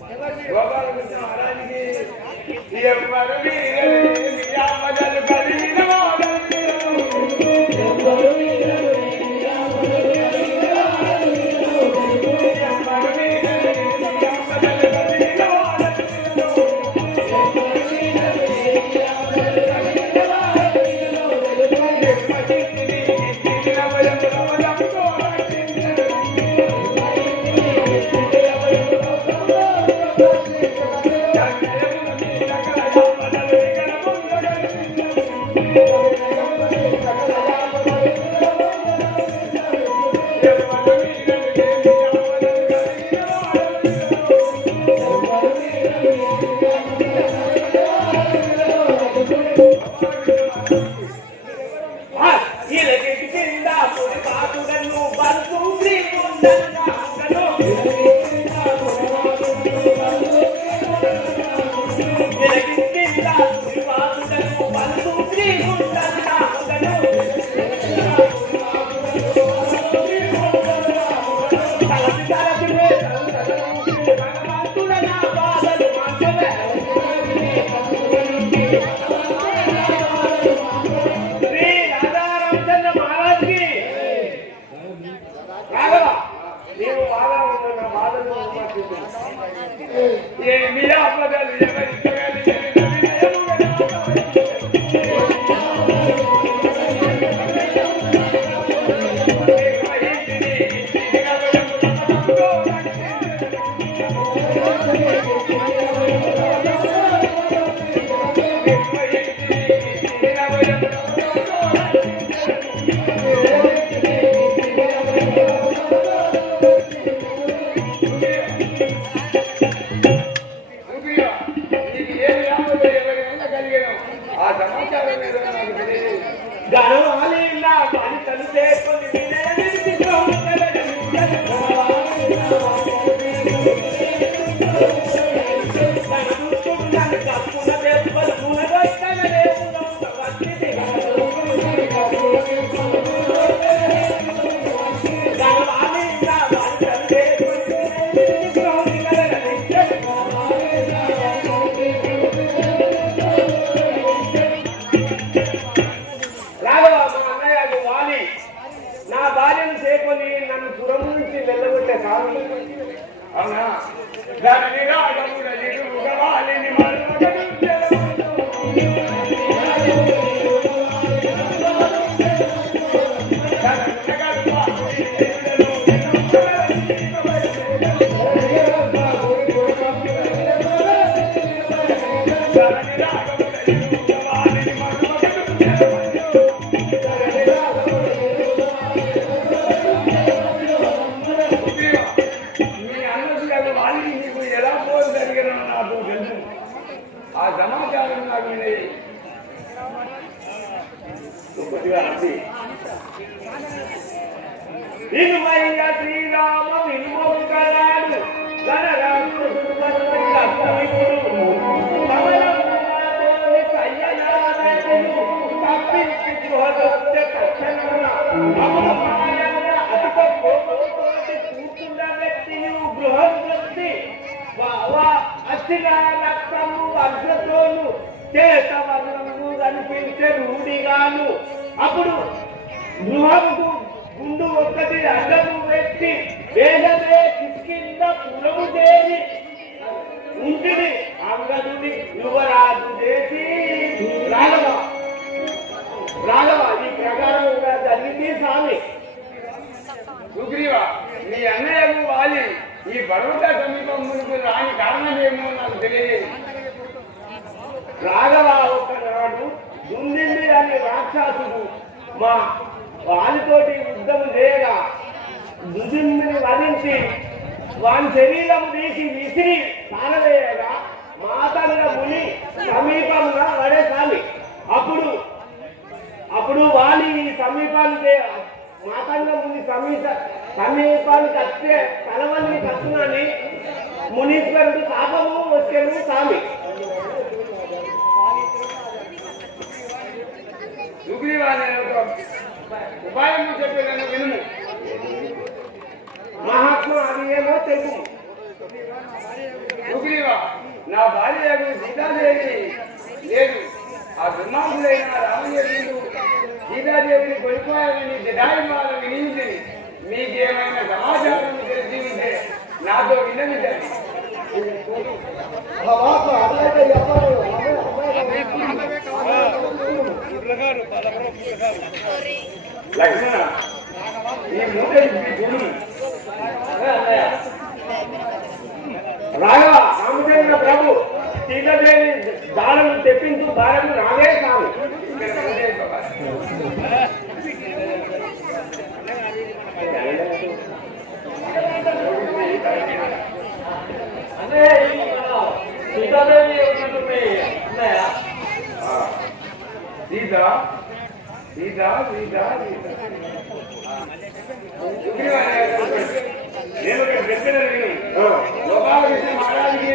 గోపాలకృష్ణ మహారాజుకి. తెలియదు. భార్యను నన్ను పురం నుంచి వెళ్ళగొట్టే స్వామి అవునా? దాని నిలువుగా వాలిని కొద్దిగా ఇనుమయ్య శ్రీరామ వినుమొక్కలాడు గణరాక్షసుడు పలువడి తప్పించి గృహదొచ్చ తక్షణమున అధిక కోపంతోటి కూర్చున్న వ్యక్తిని రక్తము అర్ధతోను చేత కనిపించే రూఢిగాను. అప్పుడు గృహముకు గుండు ఒక్కటి అడ్డము పెట్టి వేదమే కిష్కింద పురము చేరి ఇంటిని అంగదుని యువరాజు చేసి రాఘవ రాఘవ ఈ ప్రకారంగా జరిగింది స్వామి. సుగ్రీవ మీ అన్నయ్యకు వాలి ఈ పర్వత సమీపం ముందుకు రాని కారణమేమో నాకు తెలియదు రాఘవ ఒకనాడు దుందింది అనే రాక్షసుడు మా వానితోటి యుద్ధం చేయగా దుజిందుని వధించి వాని శరీరం తీసి విసిరి తానవేయగా మాతన్న ముని సమీపంగా వడేసాలి అప్పుడు అప్పుడు వాలి సమీపానికి మాతంగ ముని సమీప సమీపానికి వస్తే కలవల్ని కత్తునని మునీశ్వరుడు శాపము వచ్చాను స్వామి సుగ్రీవా నేను ఒక ఉపాయం చెప్పేదాన్ని వినుము మహాత్మా అది ఏమో తెలుపు నా భార్య సీతాదేవి లేదు ఆ దుర్మార్గులైన రామయ్యుడు సీతాదేవిని కొనిపోయాలని దిడాయిమాలు వినింది మీకేమైనా సమాచారం తెలిసి ఉంటే నాతో విన్నవించండి ఆ వాకు అట్లాగే ఎవరు అమ్మాయి లక్ష్మణ ఈ మూట రాఘవ రామచంద్ర ప్రభు సీతాదేవి దానం తెప్పించు భారత రామే కాదు అంటే సీతాదేవి ఉన్నట్టుంది. అన్నయ్య. సీత సీత సీత సీత నేను ఇక్కడ చెప్పిన విను గోపాలకృష్ణ మహారాజుకి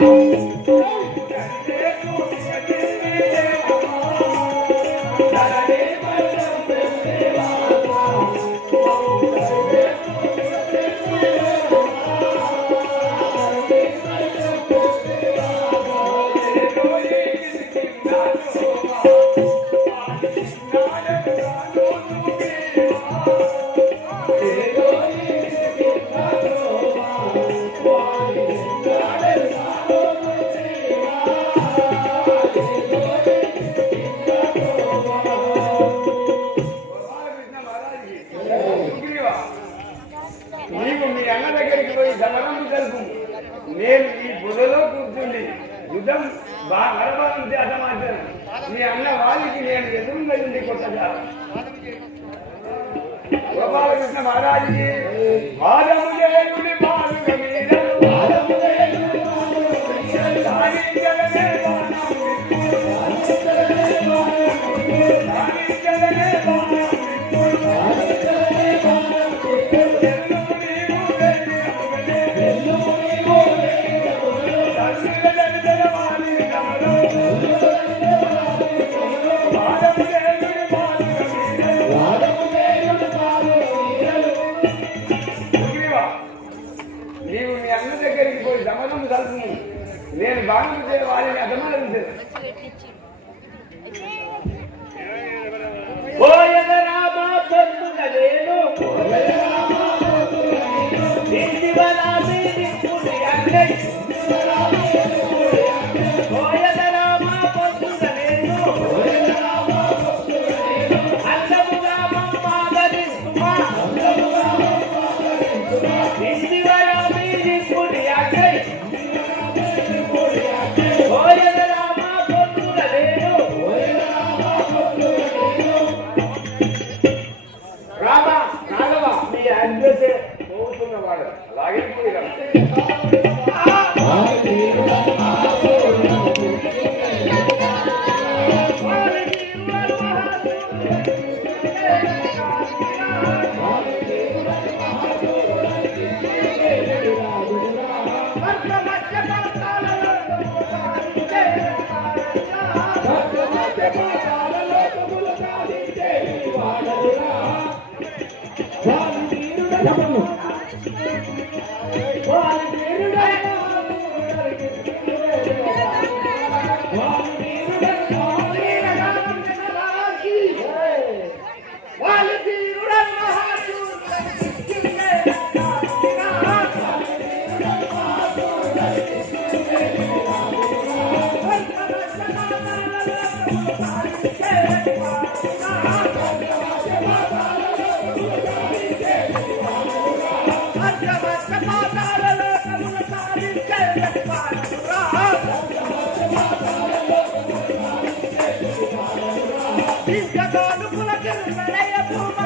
Oh, అన్న దగ్గరికి పోయి సమరం తెలుపు నేను ఈ బుధలో కూర్చుండి యుద్ధం బలబాలం చేతమాచాను మీ అన్న వాళ్ళకి నేను ఎదురుగా ఉండి కొట్టగా. గోపాలకృష్ణ మహారాజుకి పాదము வாழ்க்கை చెప్పండి పిండగాడు పులకరు వెడయ భూమ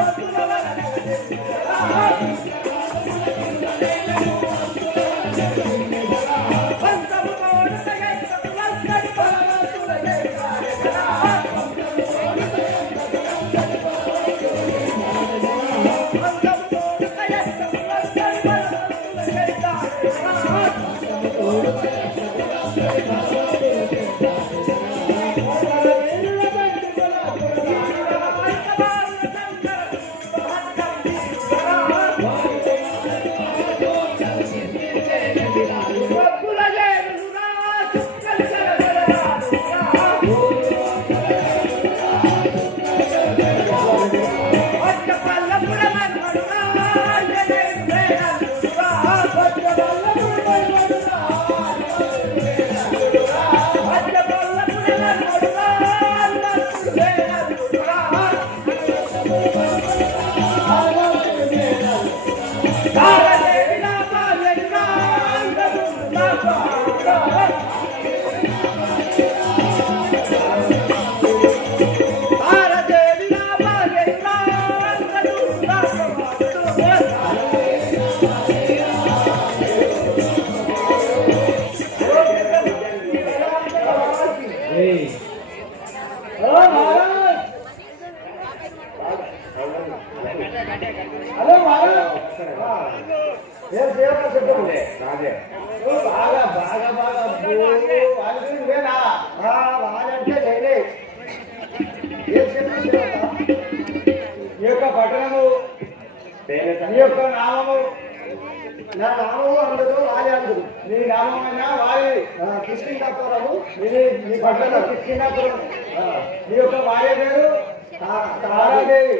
తారాదేవి.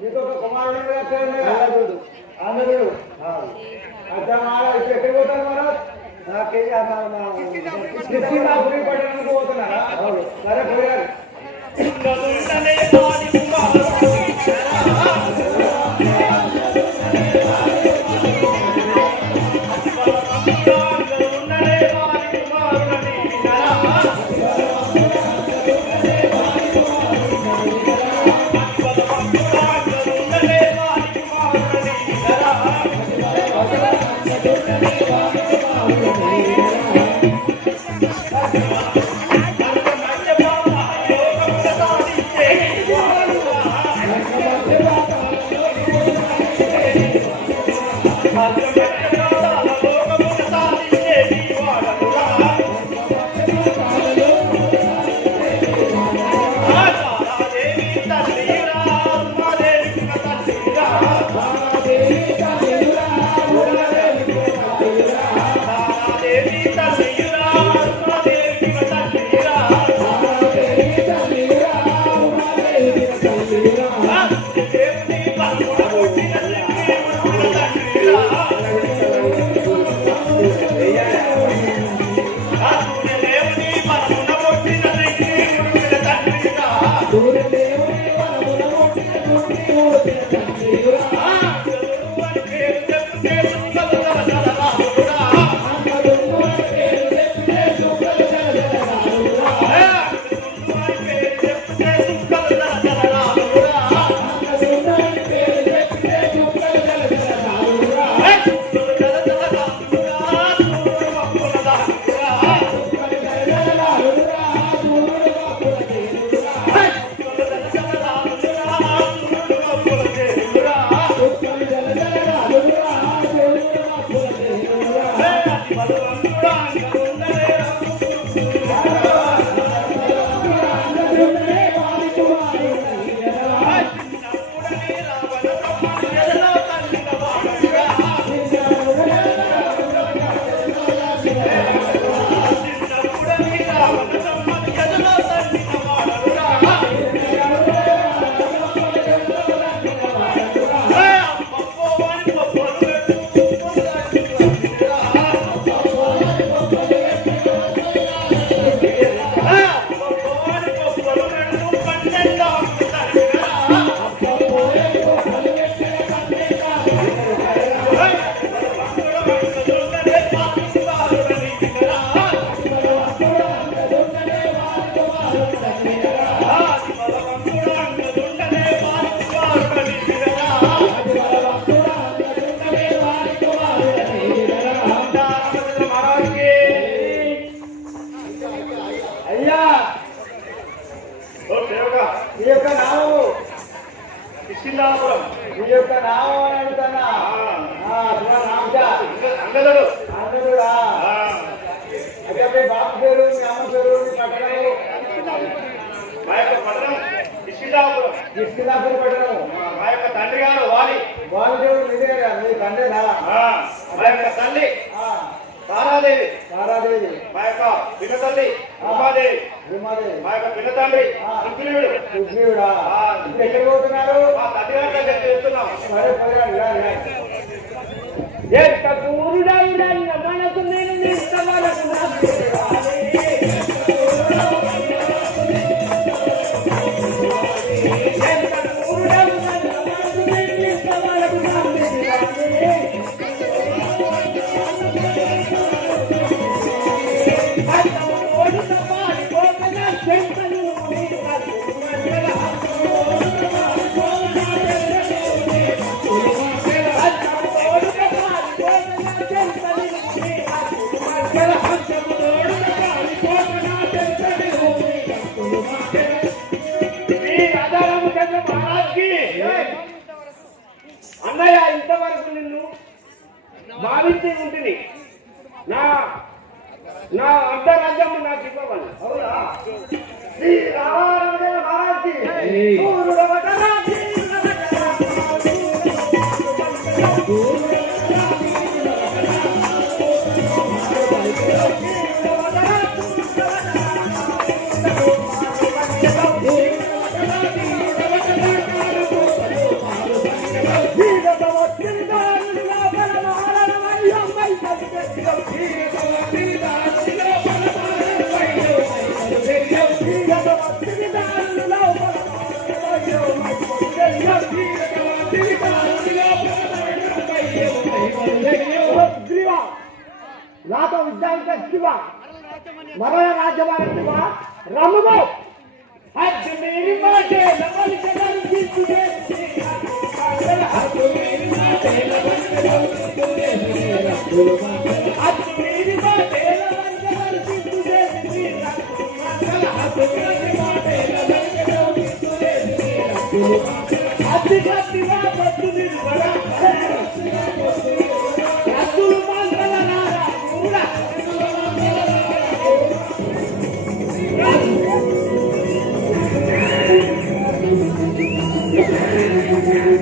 మీకు ఒక కుమారుడు ఆంధ్రుడు ఆంధ్రుడు అర్థం ఇప్పుడు ఎక్కడికి పోతారు మహారాజ్? నాకే కృష్ణాపురి పోతున్నారా? సరే పోయారు. Ah! అందరుడా అయితే మీ బాబు పేరు మీ అమ్మ పేరు మీ పట్టణము? కిష్కిలాపురి పట్టణము. మా యొక్క తండ్రి గారు వాలి. బాలుదేవుడు మీదే మీ తండ్రినా మా యొక్క తల్లి తారాదేవి. తారాదేవి. మా యొక్క పిన్న తల్లి ఉమాదేవి. భీమాదేవి మా యొక్క పిన్న తండ్రి సుగ్రీవుడు. సుగ్రీవుడా. ఎక్కడికి పోతున్నారు? మా తండ్రి గారి దగ్గర చేస్తున్నాం సరే పదరాడు రా, రా. ఎంత కూరుడైన మనసు నేను నిష్టమలకు అన్నయ్య Sí, me నాతో యుద్ధానికి శివ. మరణ రాజ్యమైన శివ. రమ్ముగో హద్దు మీరి మాటే. లవలి జగన్ కిచ్చుదే హద్దు మీరి మాటే లవలి జగన్ కిచ్చుదే హద్దు మీరి మాటే. లవలి జగన్ కిచ్చుదే హద్దు మీరి మాటే లవలి జగన్ కిచ్చుదే హద్దు గట్టి వా Yeah.